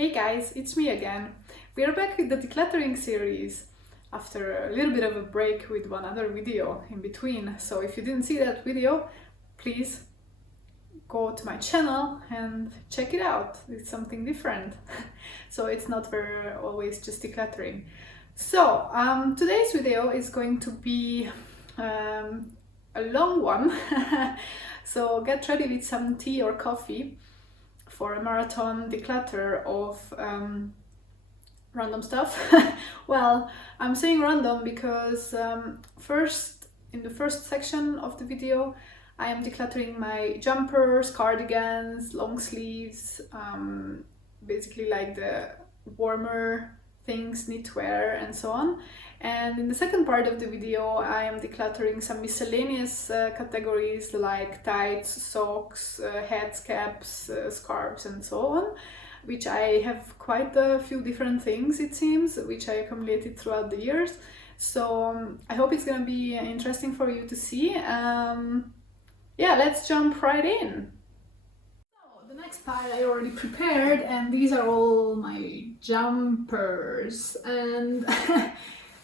Hey guys, it's me again. We are back with the decluttering series after a little bit of a break with one other video in between. So if you didn't see that video, please go to my channel and check it out. It's something different. So it's not very always just decluttering. So today's video is going to be a long one. So get ready with some tea or coffee for a marathon declutter of random stuff. Well, I'm saying random because in the first section of the video I am decluttering my jumpers, cardigans, long sleeves, basically like the warmer things, knitwear and so on. And in the second part of the video I am decluttering some miscellaneous categories like tights, socks, hats, caps, scarves and so on, which I have quite a few different things, it seems, which I accumulated throughout the years. So I hope it's gonna be interesting for you to see. Yeah, let's jump right in. The next pile I already prepared, and these are all my jumpers. And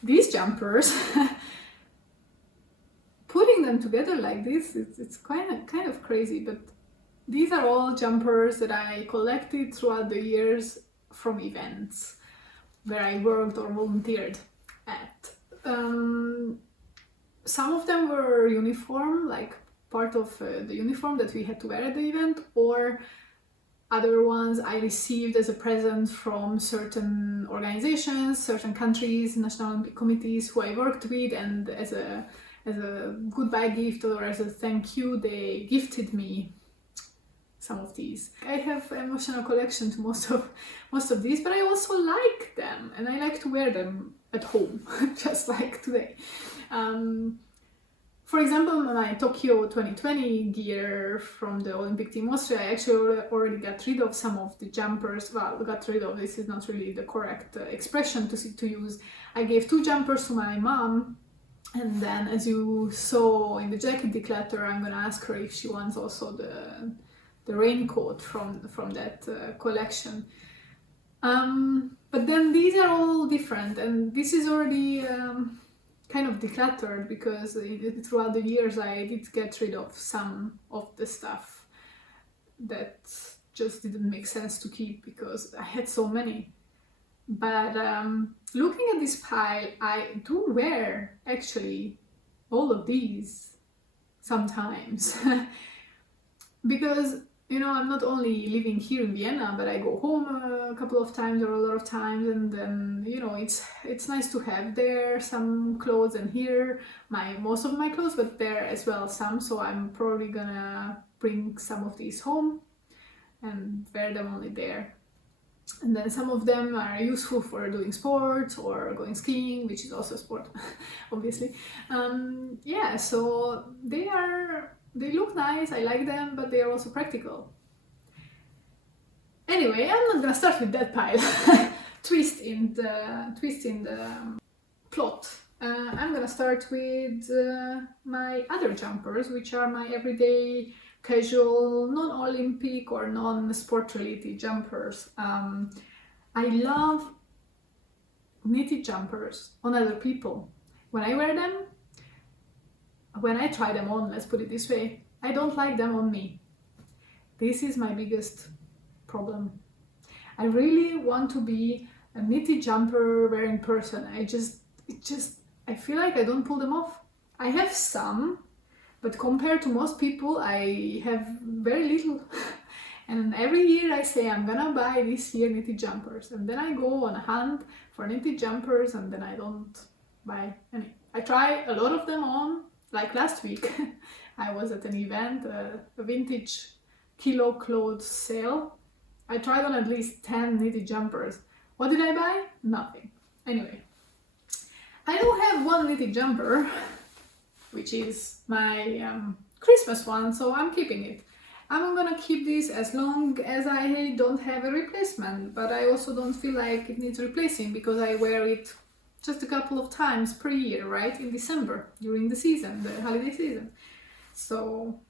these jumpers, putting them together like this, it's kind of crazy, but these are all jumpers that I collected throughout the years from events where I worked or volunteered at. Some of them were uniform, like part of the uniform that we had to wear at the event, or other ones I received as a present from certain organizations, certain countries, national Olympic committees who I worked with, and as a goodbye gift or as a thank you, they gifted me some of these. I have emotional collection to most of these, but I also like them and I like to wear them at home, just like today. For example, my Tokyo 2020 gear from the Olympic Team Austria, I actually already got rid of some of the jumpers. Well, got rid of, this is not really the correct expression to use. I gave 2 jumpers to my mom, and then as you saw in the jacket declutter, I'm gonna ask her if she wants also the raincoat from that collection. But then these are all different, and this is already kind of decluttered because throughout the years I did get rid of some of the stuff that just didn't make sense to keep because I had so many. But looking at this pile, I do wear actually all of these sometimes because, you know, I'm not only living here in Vienna, but I go home a couple of times or a lot of times, and then, you know, it's nice to have there some clothes, and here most of my clothes, but there as well some, so I'm probably gonna bring some of these home and wear them only there. And then some of them are useful for doing sports or going skiing, which is also a sport, obviously. Yeah, so they look nice, I like them, but they are also practical. Anyway, I'm not gonna start with that pile. twist in the plot. I'm gonna start with my other jumpers, which are my everyday casual, non-Olympic or non-sport related jumpers. I love knitted jumpers on other people. When I wear them, when I try them on, let's put it this way, I don't like them on me. This is my biggest problem. I really want to be a knitted jumper wearing person. I feel like I don't pull them off. I have some, but compared to most people, I have very little. And every year I say I'm gonna buy this year knitted jumpers, and then I go on a hunt for knitted jumpers, and then I don't buy any. I try a lot of them on. Like last week, I was at an event, a vintage kilo clothes sale. I tried on at least 10 knitted jumpers. What did I buy? Nothing. Anyway, I do have one knitted jumper, which is my Christmas one, so I'm keeping it. I'm gonna keep this as long as I don't have a replacement, but I also don't feel like it needs replacing because I wear it just a couple of times per year, right? In December, during the season, the holiday season. So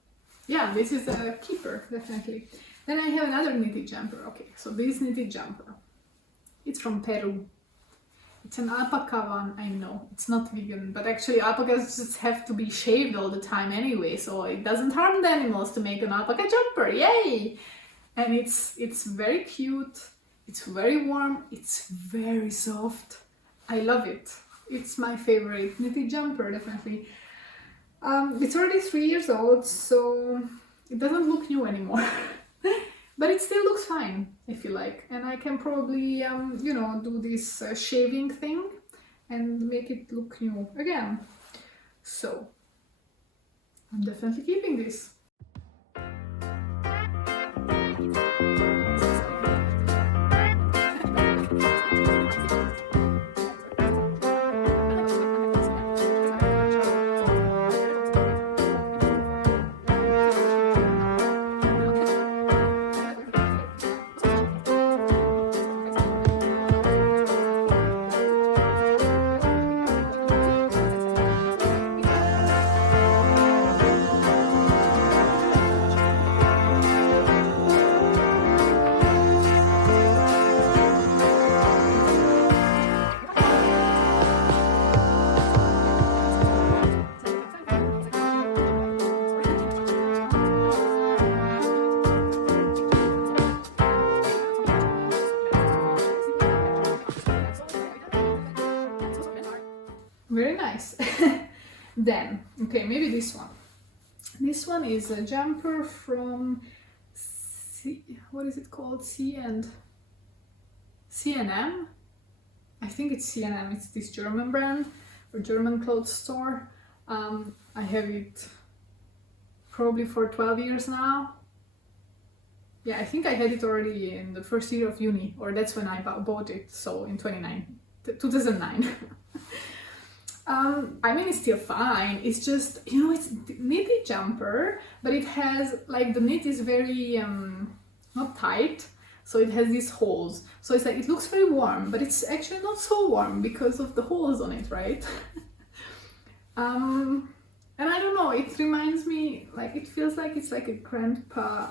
yeah, this is a keeper, definitely. Then I have another knitted jumper. Okay, so this knitted jumper. It's from Peru. It's an alpaca one, I know. It's not vegan, but actually alpacas just have to be shaved all the time anyway, so it doesn't harm the animals to make an alpaca jumper. Yay! And it's very cute. It's very warm. It's very soft. I love it. It's my favorite knitted jumper, definitely. It's already 3 years old, so it doesn't look new anymore. But it still looks fine, I feel like. And I can probably, you know, do this shaving thing and make it look new again. So, I'm definitely keeping this. Very nice. Then, okay, maybe this one. This one is a jumper from what is it called? C&M? I think it's C&M. It's this German brand or German clothes store. I have it probably for 12 years now. Yeah, I think I had it already in the first year of uni, or that's when I bought it, so in 2009. I mean, it's still fine. It's just, you know, it's knitted jumper, but it has, like, the knit is very, not tight, so it has these holes. So it's like, it looks very warm, but it's actually not so warm because of the holes on it, right? And I don't know, it reminds me, like, it feels like it's like a grandma,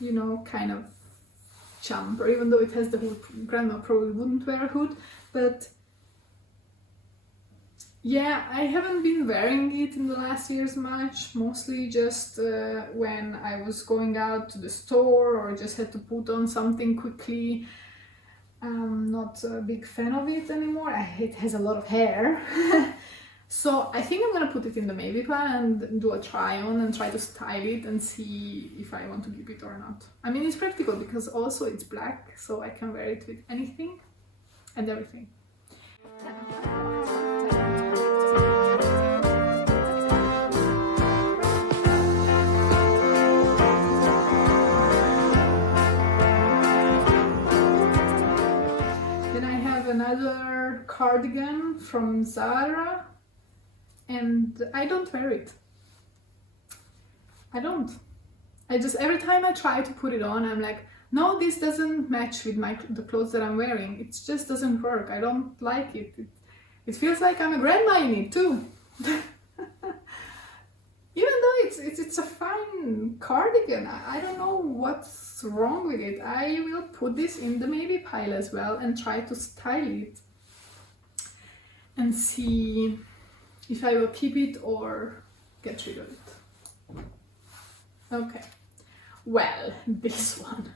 you know, kind of jumper, even though it has the hood. Grandma probably wouldn't wear a hood, but yeah, I haven't been wearing it in the last years much, mostly just when I was going out to the store or just had to put on something quickly. I'm not a big fan of it anymore. It has a lot of hair. So I think I'm gonna put it in the maybe pile and do a try on and try to style it and see if I want to keep it or not. I mean, it's practical because also it's black, so I can wear it with anything and everything. Then I have another cardigan from Zara, and I don't wear it. I don't. I just, every time I try to put it on, I'm like, no, this doesn't match with the clothes that I'm wearing. It just doesn't work. I don't like it. It feels like I'm a grandma in it too. Even though it's a fine cardigan, I don't know what's wrong with it. I will put this in the maybe pile as well and try to style it and see if I will keep it or get rid of it. Okay, well, this one.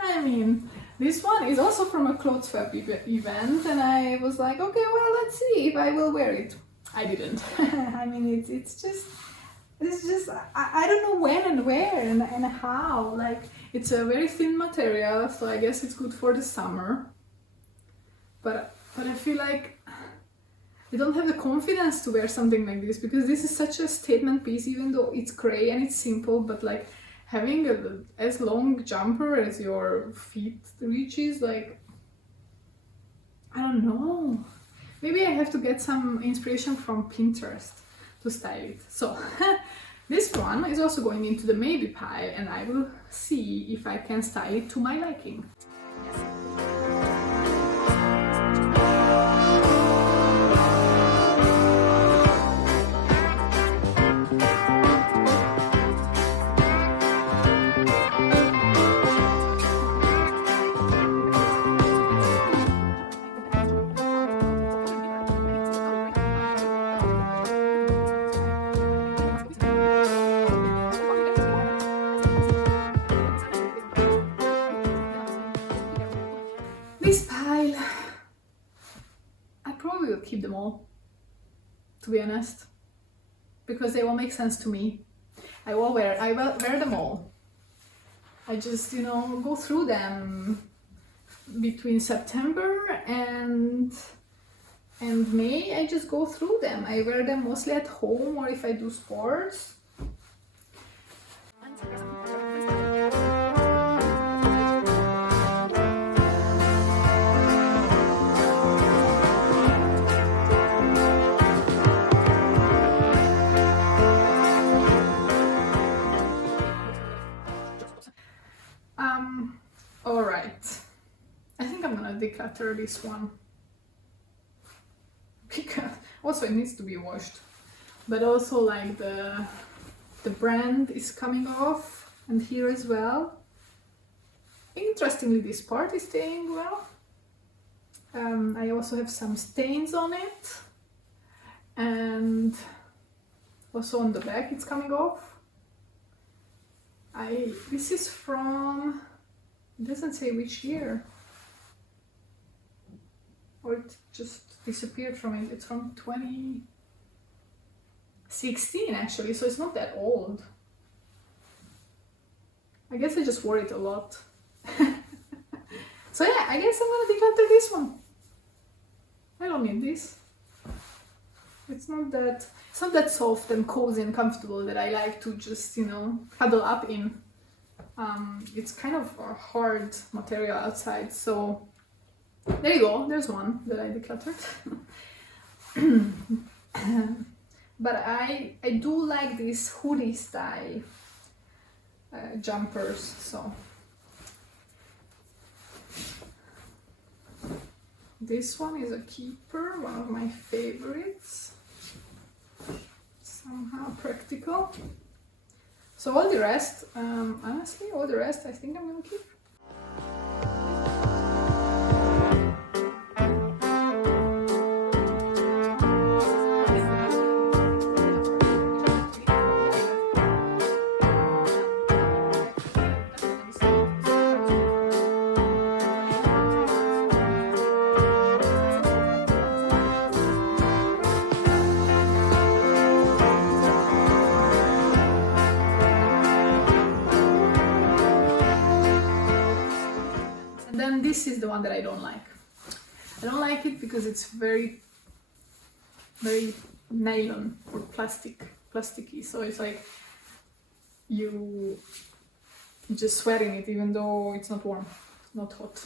I mean, this one is also from a clothes swap event, and I was like, okay, well, let's see if I will wear it. I didn't. I mean, it's just, I don't know when and where and how. Like, it's a very thin material, so I guess it's good for the summer. But I feel like I don't have the confidence to wear something like this because this is such a statement piece, even though it's gray and it's simple, but like having as long jumper as your feet reaches, like, I don't know. Maybe I have to get some inspiration from Pinterest to style it. So this one is also going into the maybe pile, and I will see if I can style it to my liking. keep them all, to be honest, because they all make sense to me. I will wear them all. I just, you know, go through them between September and May. I just go through them. I wear them mostly at home or if I do sports. All right. I think I'm gonna declutter this one because also it needs to be washed, but also like the brand is coming off, and here as well. Interestingly, this part is staying well. I also have some stains on it, and also on the back it's coming off. This is from, it doesn't say which year, or it just disappeared from it. It's from 2016 actually, so it's not that old. I guess I just wore it a lot. So yeah, I guess I'm gonna declutter this one. I don't need this. It's not that soft and cozy and comfortable that I like to just, you know, cuddle up in. It's kind of a hard material outside, so there you go. There's one that I decluttered. But I do like these hoodie style jumpers, so this one is a keeper, one of my favorites. Somehow practical. So all the rest, honestly, all the rest I think I'm gonna keep. Then this is the one that I don't like. I don't like it because it's very nylon or plasticky. So it's like you just sweat in it even though it's not warm, not hot.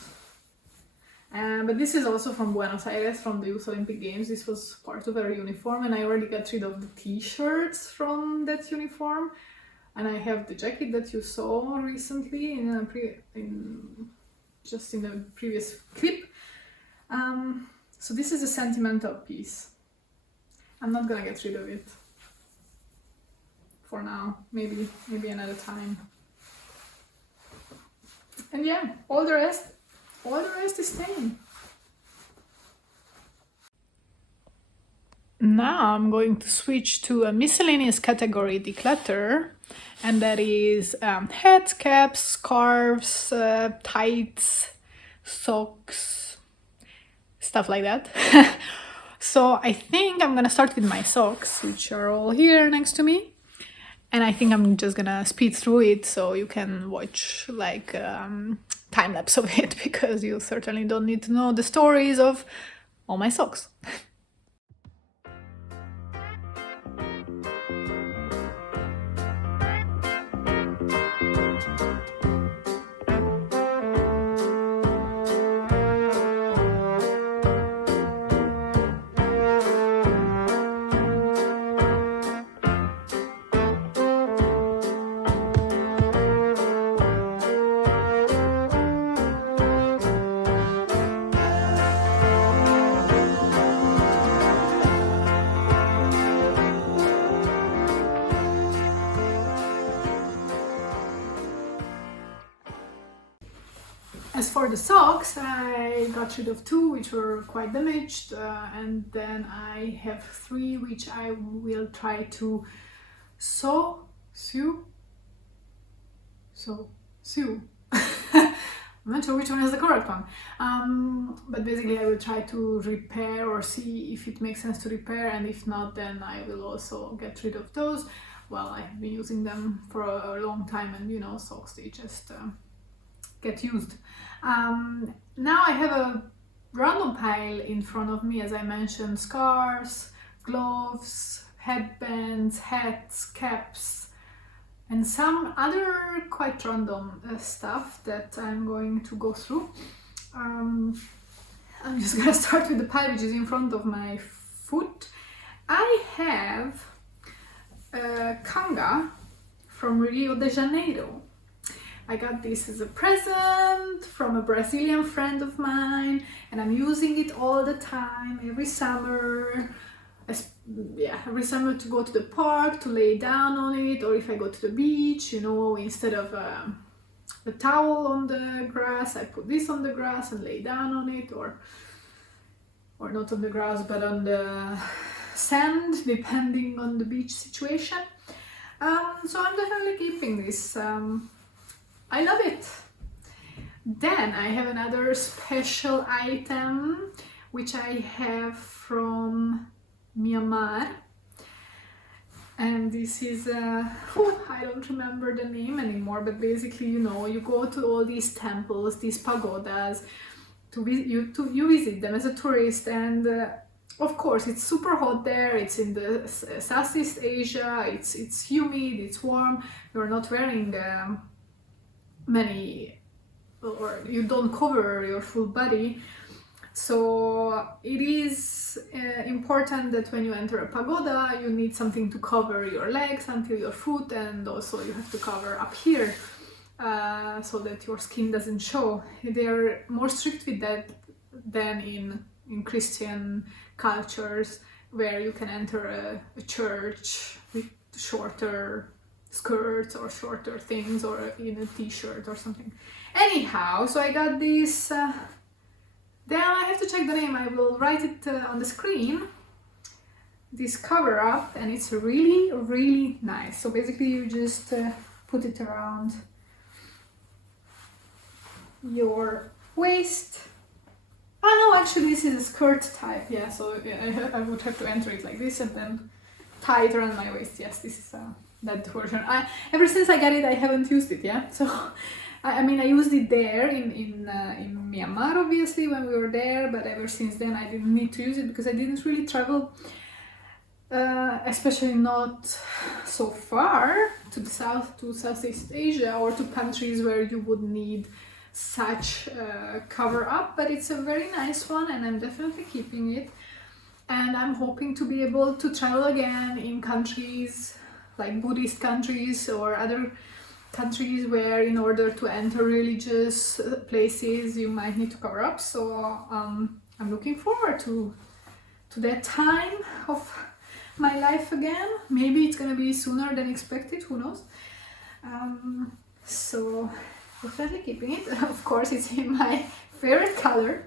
But this is also from Buenos Aires, from the Youth Olympic Games. This was part of our uniform, and I already got rid of the t-shirts from that uniform. And I have the jacket that you saw recently in the previous clip. So this is a sentimental piece. I'm not gonna get rid of it for now. Maybe another time. And yeah, all the rest is staying. Now I'm going to switch to a miscellaneous category declutter, and that is hats, caps, scarves, tights, socks, stuff like that. So I think I'm gonna start with my socks, which are all here next to me, and I think I'm just gonna speed through it so you can watch like time lapse of it, because you certainly don't need to know the stories of all my socks. As for the socks, I got rid of 2 which were quite damaged, and then I have 3 which I will try to sew I'm not sure which one is the correct one. But basically I will try to repair or see if it makes sense to repair, and if not, then I will also get rid of those. Well, I've been using them for a long time, and you know, socks, they just get used. Now I have a random pile in front of me, as I mentioned: scarves, gloves, headbands, hats, caps, and some other quite random stuff that I'm going to go through. I'm just gonna start with the pile which is in front of my foot. I have a kanga from Rio de Janeiro. I got this as a present from a Brazilian friend of mine, and I'm using it all the time, every summer. Every summer to go to the park, to lay down on it, or if I go to the beach, you know, instead of the towel on the grass, I put this on the grass and lay down on it, or not on the grass, but on the sand, depending on the beach situation. So I'm definitely keeping this. I love it. Then I have another special item, which I have from Myanmar, and this is I don't remember the name anymore, but basically, you know, you go to all these temples, these pagodas, you visit them as a tourist, and of course it's super hot there. It's in the Southeast Asia, it's humid, it's warm, you're not wearing many, or you don't cover your full body. So it is important that when you enter a pagoda, you need something to cover your legs until your foot, and also you have to cover up here so that your skin doesn't show. They're more strict with that than in Christian cultures, where you can enter a church with shorter skirts or shorter things, or in a t-shirt or something. Anyhow, so I got this. Then I have to check the name, I will write it on the screen. This cover up, and it's really, really nice. So basically you just put it around your waist. Oh no, actually this is a skirt type, yeah, so yeah, I would have to enter it like this and then tie it around my waist. Yes, this is that version. Ever since I got it, I haven't used it, yeah, so I mean, I used it there in Myanmar, obviously, when we were there, but ever since then I didn't need to use it because I didn't really travel, especially not so far to the south, to Southeast Asia, or to countries where you would need such cover up. But it's a very nice one, and I'm definitely keeping it. And I'm hoping to be able to travel again in countries like Buddhist countries or other countries where, in order to enter religious places, you might need to cover up. So I'm looking forward to that time of my life again. Maybe it's gonna be sooner than expected, who knows. So definitely keeping it. Of course, it's in my favorite color.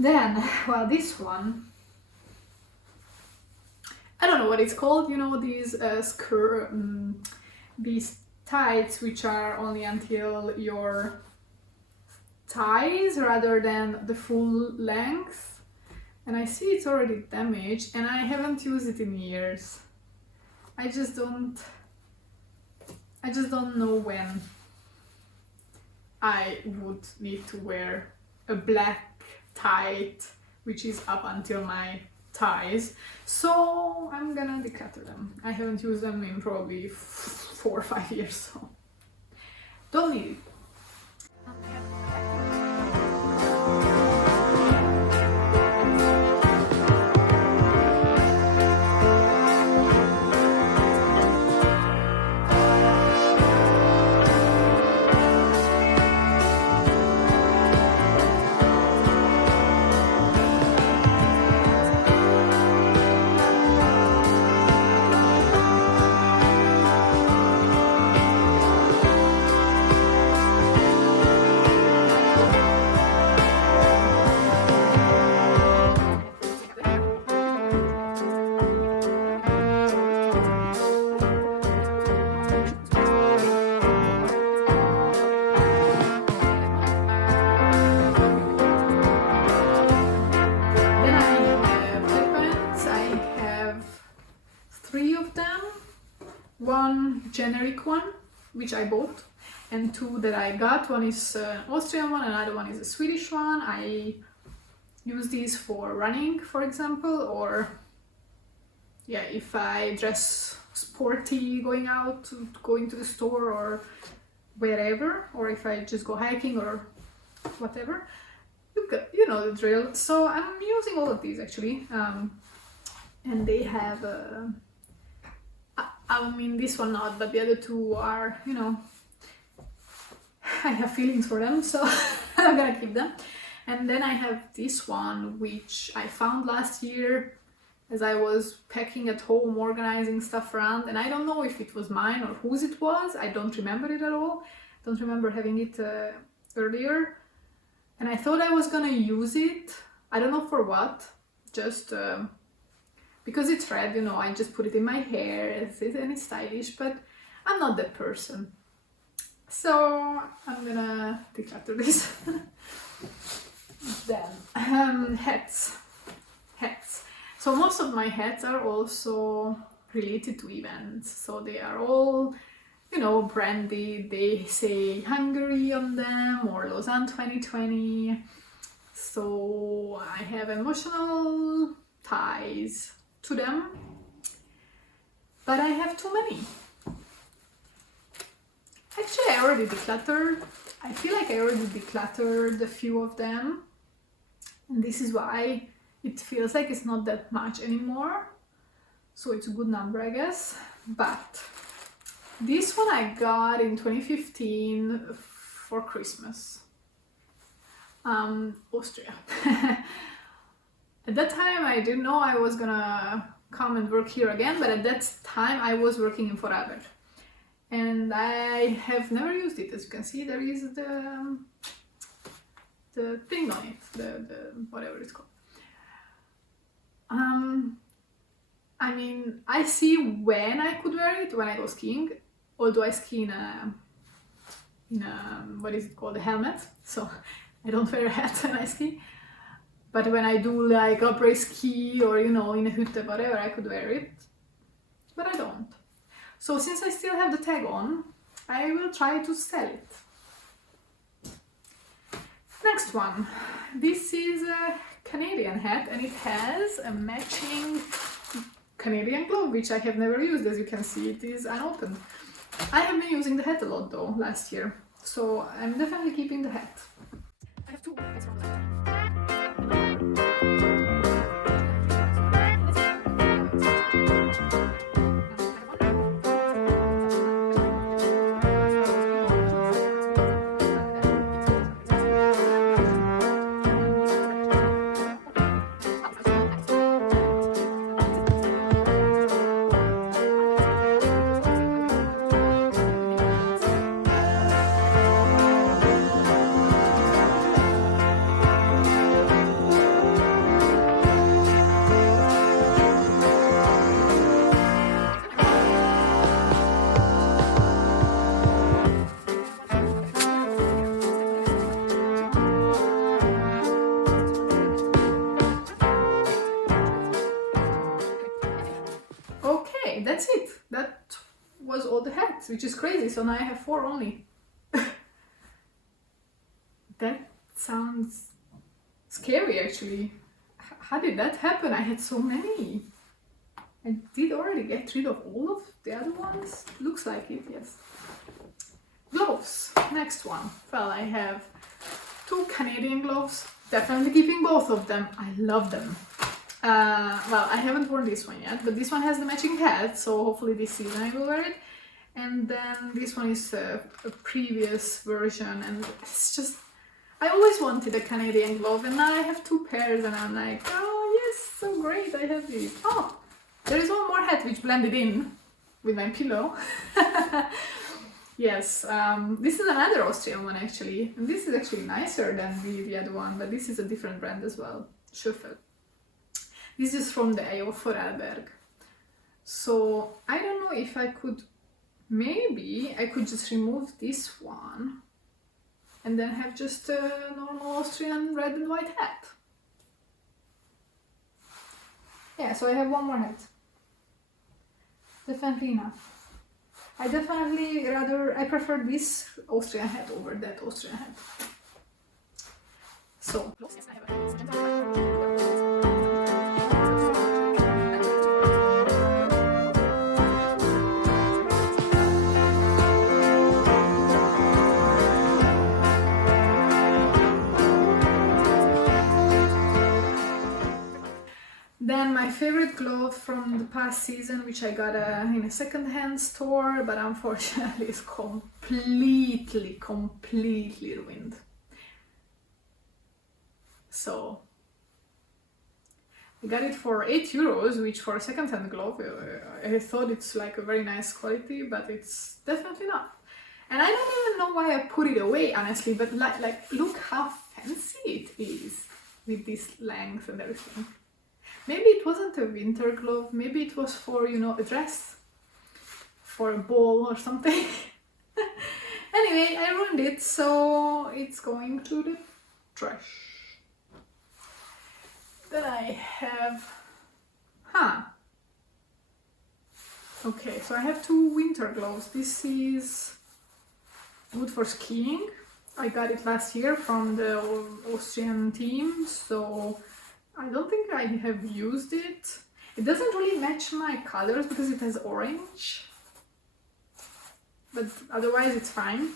Then, well, this one, I don't know what it's called, you know, these these tights which are only until your thighs rather than the full length. And I see it's already damaged, and I haven't used it in years. I just don't know when I would need to wear a black tight which is up until my thighs, so I'm gonna declutter them. I haven't used them in probably 4 or 5 years, so don't need it. one generic one, which I bought, and two that I got. One is Austrian one, another one is a Swedish one. I use these for running, for example, or yeah, if I dress sporty going out, going to the store or wherever, or if I just go hiking or whatever. You know the drill. So I'm using all of these actually, and they have I mean this one not, but the other two are, you know, I have feelings for them, so I'm gonna keep them. And then I have this one which I found last year as I was packing at home, organizing stuff around, and I don't know if it was mine or whose it was. I don't remember it at all. Don't remember having it earlier. And I thought I was gonna use it. I don't know for what, just because it's red, you know, I just put it in my hair and it's stylish, but I'm not that person. So I'm gonna declutter this. Then hats. So most of my hats are also related to events. So they are all, you know, branded. They say Hungary on them or Lausanne 2020. So I have emotional ties to them, but I have too many. Actually, I already decluttered. I feel like I already decluttered a few of them, and this is why it feels like it's not that much anymore. So it's a good number, I guess. But this one I got in 2015 for Christmas. Austria. At that time I didn't know I was gonna come and work here again, but at that time I was working in Vorarlberg. And I have never used it. As you can see, there is the thing on it, the whatever it's called. I mean, I see when I could wear it when I go skiing, although I ski in a what is it called, a helmet, so I don't wear a hat when I ski. But when I do like après ski or, you know, in a hütte, whatever, I could wear it, but I don't. So since I still have the tag on, I will try to sell it. Next one. This is a Canadian hat and it has a matching Canadian glove, which I have never used. As you can see, it is unopened. I have been using the hat a lot though last year, so I'm definitely keeping the hat. I have two hats from that. That's it. That was all the hats, which is crazy. So now I have 4 only. That sounds scary actually. How did that happen? I had so many. I did already get rid of all of the other ones. Looks like it, yes. Gloves. Next one. Well, I have 2 Canadian gloves. Definitely keeping both of them. I love them. Well, I haven't worn this one yet, but this one has the matching hat, so hopefully this season I will wear it. And then this one is a previous version, and it's just, I always wanted a Canadian glove, and now I have 2 pairs, and I'm like, oh yes, so great, I have these. Oh, there is one more hat which blended in with my pillow. Yes, this is another Austrian one actually, and this is actually nicer than the other one, but this is a different brand as well, Schöffel. This is from the AO Vorarlberg. So I don't know if I could, maybe I could just remove this one and then have just a normal Austrian red and white hat. Yeah, so I have one more hat. Definitely enough. I definitely I prefer this Austrian hat over that Austrian hat. So, then my favorite glove from the past season, which I got in a second-hand store, but unfortunately is completely ruined. So I got it for 8 euros, which for a second-hand glove, I thought it's like a very nice quality, but it's definitely not. And I don't even know why I put it away, honestly, but like look how fancy it is with this length and everything. Maybe it wasn't a winter glove, maybe it was for, you know, a dress, for a ball or something. Anyway, I ruined it, so it's going to the trash. Then I have, okay, so I have 2 winter gloves. This is good for skiing. I got it last year from the Austrian team, so I don't think I have used it. It doesn't really match my colors because it has orange, but otherwise it's fine.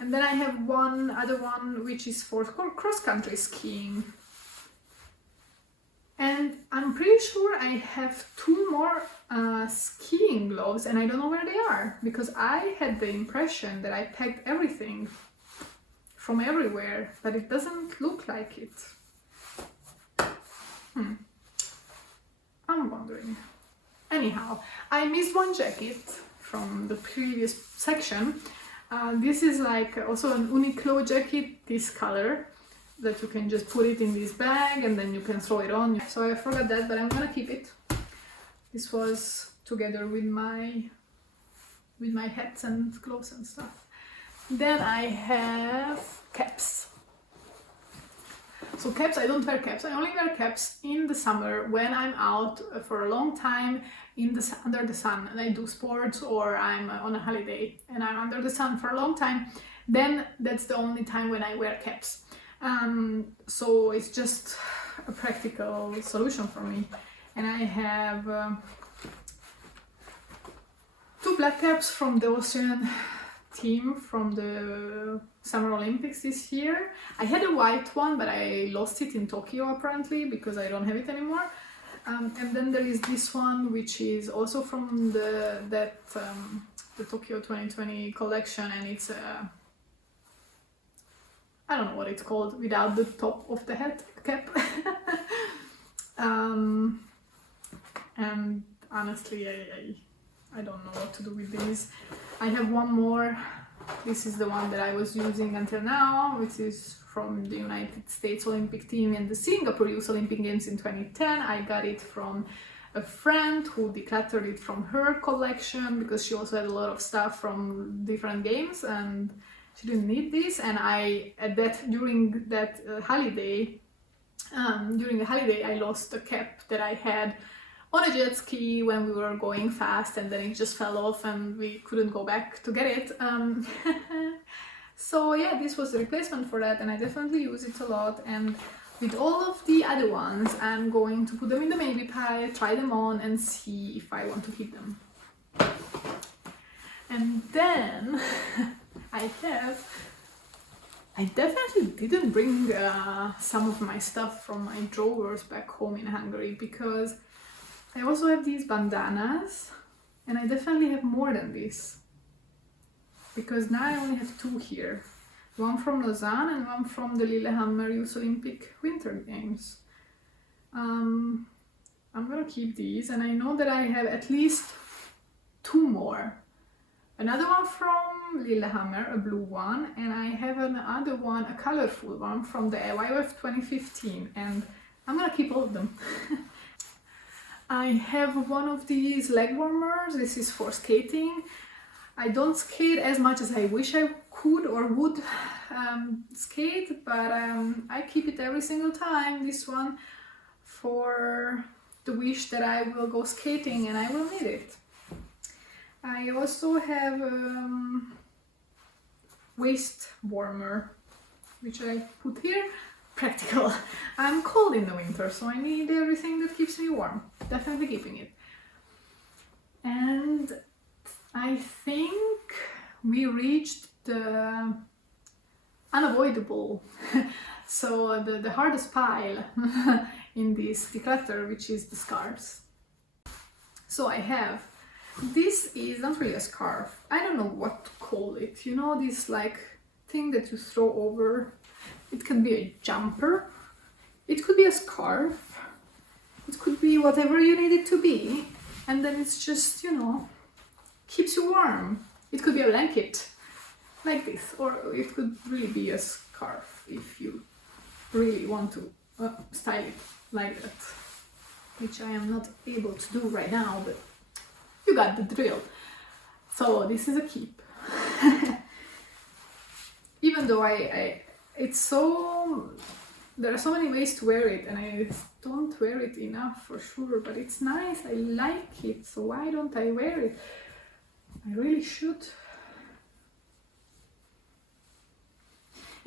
And then I have one other one which is for cross-country skiing. And I'm pretty sure I have 2 more skiing gloves and I don't know where they are, because I had the impression that I packed everything from everywhere, but it doesn't look like it. I'm wondering. Anyhow, I missed one jacket from the previous section. This is like also an Uniqlo jacket, this color, that you can just put it in this bag and then you can throw it on. So I forgot that, but I'm gonna keep it. This was together with my hats and gloves and stuff. Then I have caps. So caps, I don't wear caps. I only wear caps in the summer when I'm out for a long time under the sun and I do sports, or I'm on a holiday and I'm under the sun for a long time. Then that's the only time when I wear caps. So it's just a practical solution for me. And I have 2 black caps from the Austrian team from the Summer Olympics this year. I had a white one, but I lost it in Tokyo apparently because I don't have it anymore. And then there is this one, which is also from the Tokyo 2020 collection, and it's I don't know what it's called without the top of the head cap. And honestly, I don't know what to do with these. I have one more. This is the one that I was using until now, which is from the United States Olympic team and the Singapore Youth Olympic Games in 2010. I got it from a friend who decluttered it from her collection because she also had a lot of stuff from different games and she didn't need this. And during the holiday, I lost a cap that I had on a jet ski when we were going fast, and then it just fell off and we couldn't go back to get it. So yeah, this was the replacement for that, and I definitely use it a lot. And with all of the other ones, I'm going to put them in the maybe pile, try them on and see if I want to keep them. And then I definitely didn't bring some of my stuff from my drawers back home in Hungary, because I also have these bandanas, and I definitely have more than this, because now I only have 2 here. One from Lausanne and one from the Lillehammer Youth Olympic Winter Games. I'm gonna keep these, and I know that I have at least 2 more. Another one from Lillehammer, a blue one, and I have another one, a colorful one from the IYF 2015, and I'm gonna keep all of them. I have one of these leg warmers. This is for skating. I don't skate as much as I wish I could or would skate, but I keep it every single time, this one, for the wish that I will go skating and I will need it. I also have waist warmer, which I put here. Practical. I'm cold in the winter, so I need everything that keeps me warm. Definitely keeping it. And I think we reached the unavoidable, so the hardest pile in this declutter, which is the scarves. So I have, this is not really a scarf, I don't know what to call it, you know, this like thing that you throw over. It can be a jumper, it could be a scarf, it could be whatever you need it to be, and then it's just, you know, keeps you warm. It could be a blanket like this, or it could really be a scarf if you really want to style it like that, which I am not able to do right now, but you got the drill. So this is a keep. Even though it's so, there are so many ways to wear it and I don't wear it enough for sure, but it's nice, I like it, so why don't I wear it? I really should.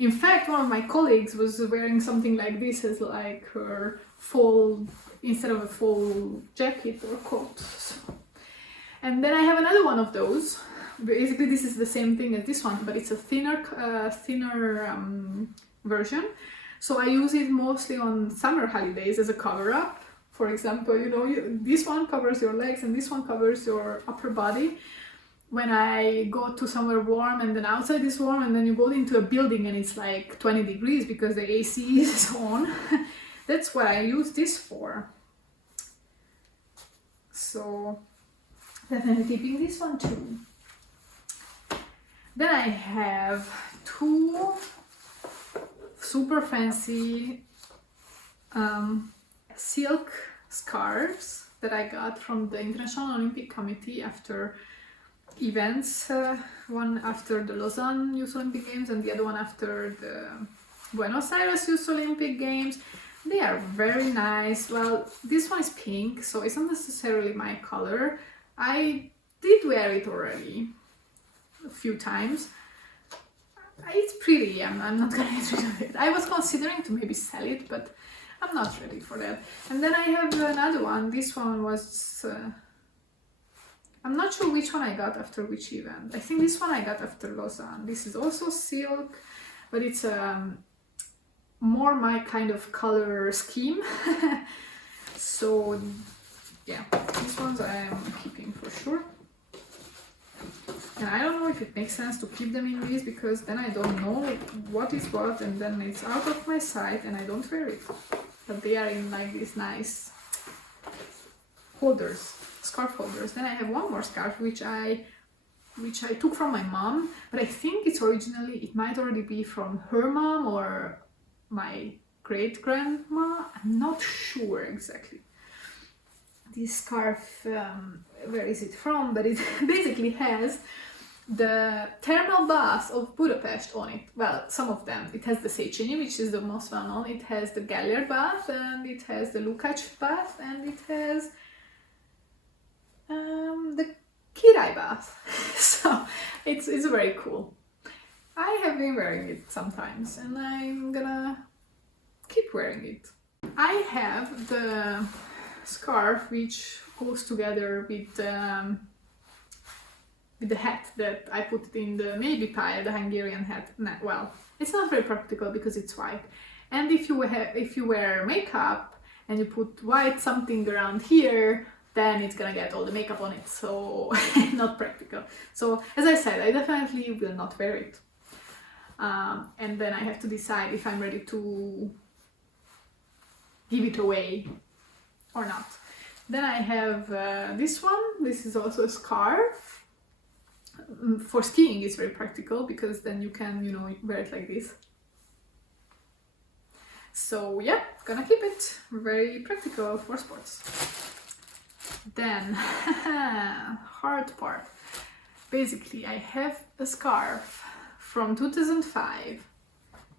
In fact, one of my colleagues was wearing something like this as like her fall, instead of a fall jacket or coat. So. And then I have another one of those. Basically this is the same thing as this one, but it's a thinner version. So I use it mostly on summer holidays as a cover-up. For example, you know, this one covers your legs and this one covers your upper body. When I go to somewhere warm and then outside is warm and then you go into a building and it's like 20 degrees because the AC is on, that's what I use this for. So definitely keeping this one too. Then I have two super fancy silk scarves that I got from the International Olympic Committee after events, one after the Lausanne Youth Olympic Games and the other one after the Buenos Aires Youth Olympic Games. They are very nice. Well, this one is pink, so it's not necessarily my color. I did wear it already a few times. It's pretty, I'm not gonna get rid of it. I was considering to maybe sell it, but I'm not ready for that. And then I have another one. This one was I'm not sure which one I got after which event. I think this one I got after Lausanne. This is also silk, but it's more my kind of color scheme. So yeah, these ones I am keeping for sure. And I don't know if it makes sense to keep them in these because then I don't know what is what and then it's out of my sight and I don't wear it. But they are in like these nice holders, scarf holders. Then I have one more scarf which I took from my mom, but I think it's originally, it might already be from her mom or my great grandma. I'm not sure exactly. This scarf, where is it from? But it basically has the thermal baths of Budapest on it. Well, some of them. It has the Széchenyi, which is the most well known. It has the Gellért bath, and it has the Lukács bath, and it has the Király bath. So it's very cool. I have been wearing it sometimes, and I'm gonna keep wearing it. I have the scarf which goes together with the hat that I put in the maybe pile, the Hungarian hat. Well, it's not very practical because it's white. And if you wear makeup and you put white something around here, then it's gonna get all the makeup on it. So not practical. So as I said, I definitely will not wear it. And then I have to decide if I'm ready to give it away or not. Then I have this one. This is also a scarf. For skiing it's very practical because then you can, you know, wear it like this. So yeah, gonna keep it. Very practical for sports. Then hard part. Basically I have a scarf from 2005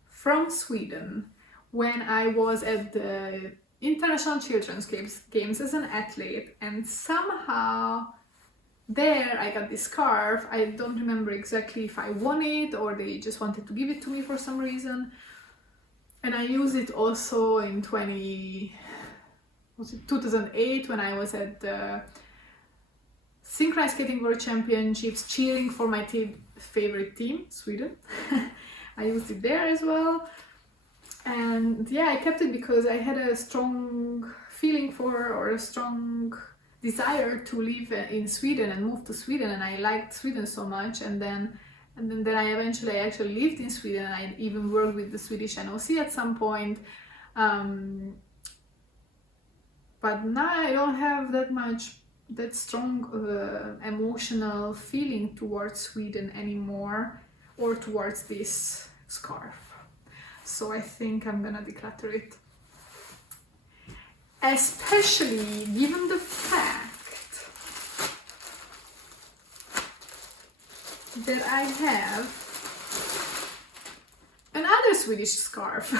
from Sweden when I was at the International Children's Games as an athlete, and somehow there I got this scarf. I don't remember exactly if I won it or they just wanted to give it to me for some reason. And I used it also in 2008 when I was at the Synchronized Skating World Championships cheering for my favorite team, Sweden. I used it there as well. And yeah, I kept it because I had a strong feeling for, or a strong desire to live in Sweden and move to Sweden, and I liked Sweden so much. And then I eventually actually lived in Sweden. I even worked with the Swedish NOC at some point. But now I don't have that strong emotional feeling towards Sweden anymore, or towards this scarf. So I think I'm gonna declutter it. Especially given the fact that I have another Swedish scarf.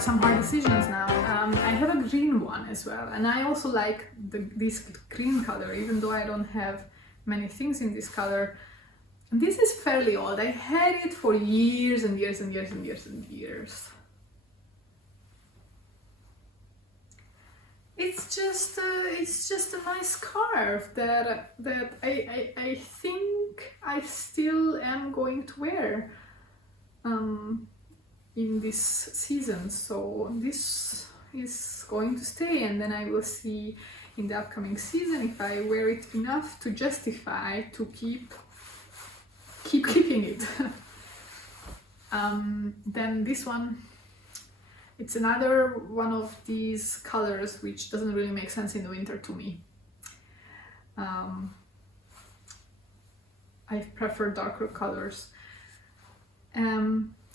Some hard decisions now. I have a green one as well, and I also like this green color, even though I don't have many things in this color. And this is fairly old. I had it for years and years and years and years and years. It's just a nice scarf that I think I still am going to wear in this season. So this is going to stay, and then I will see in the upcoming season if I wear it enough to justify to keep keeping it. Then this one, it's another one of these colors which doesn't really make sense in the winter to me. I prefer darker colors.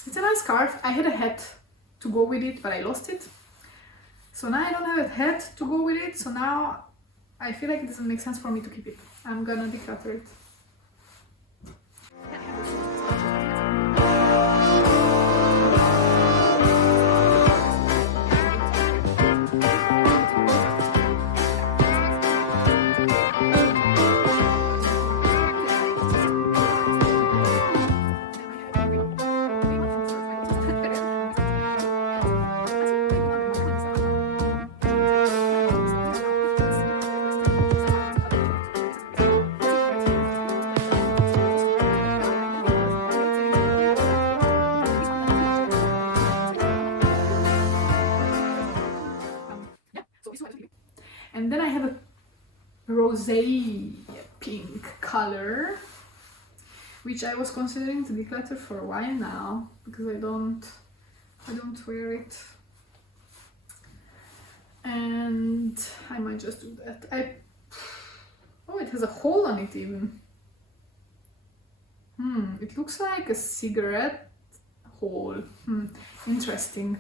It's a nice scarf. I had a hat to go with it, but I lost it. So now I don't have a hat to go with it, so now I feel like it doesn't make sense for me to keep it. I'm gonna declutter it. And then I have a rosé pink color, which I was considering to declutter for a while now, because I don't wear it. And I might just do that. Oh, it has a hole on it even. It looks like a cigarette hole. Interesting,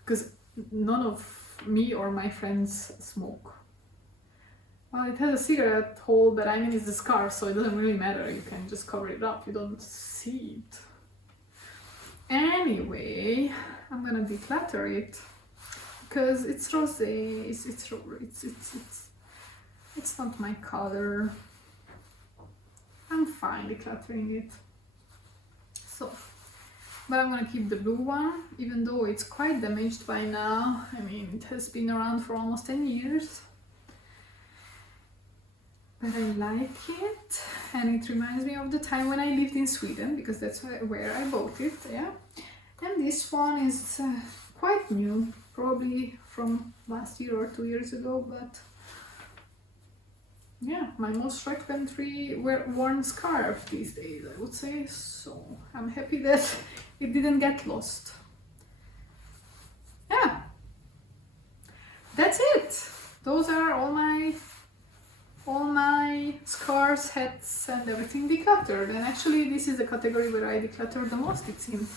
because none of me or my friends smoke. Well, it has a cigarette hole, but I mean it's a scarf, so it doesn't really matter. You can just cover it up, you don't see it. Anyway, I'm gonna declutter it because it's rosé. It's not my color. I'm fine decluttering it. So, but I'm gonna keep the blue one, even though it's quite damaged by now. I mean, it has been around for almost 10 years. But I like it, and it reminds me of the time when I lived in Sweden, because that's where I bought it, yeah. And this one is quite new, probably from last year or 2 years ago, but yeah, my most frequently worn scarf these days, I would say. So I'm happy that it didn't get lost. Yeah, that's it. Those are all my scarves, hats and everything decluttered. And actually this is the category where I declutter the most, it seems.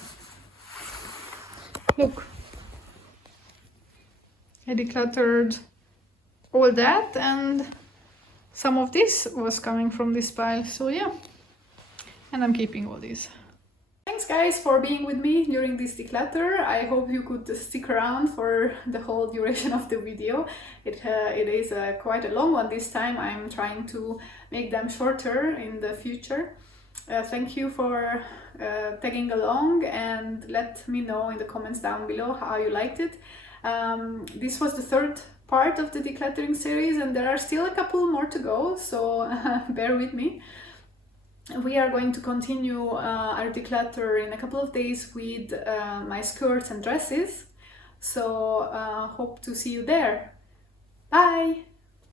Look, I decluttered all that, and some of this was coming from this pile, so yeah. And I'm keeping all these. Thanks guys for being with me during this declutter. I hope you could stick around for the whole duration of the video. It is quite a long one this time. I'm trying to make them shorter in the future. Thank you for tagging along, and let me know in the comments down below how you liked it. This was the third part of the decluttering series, and there are still a couple more to go, so bear with me. We are going to continue our declutter in a couple of days with my skirts and dresses, so hope to see you there. Bye!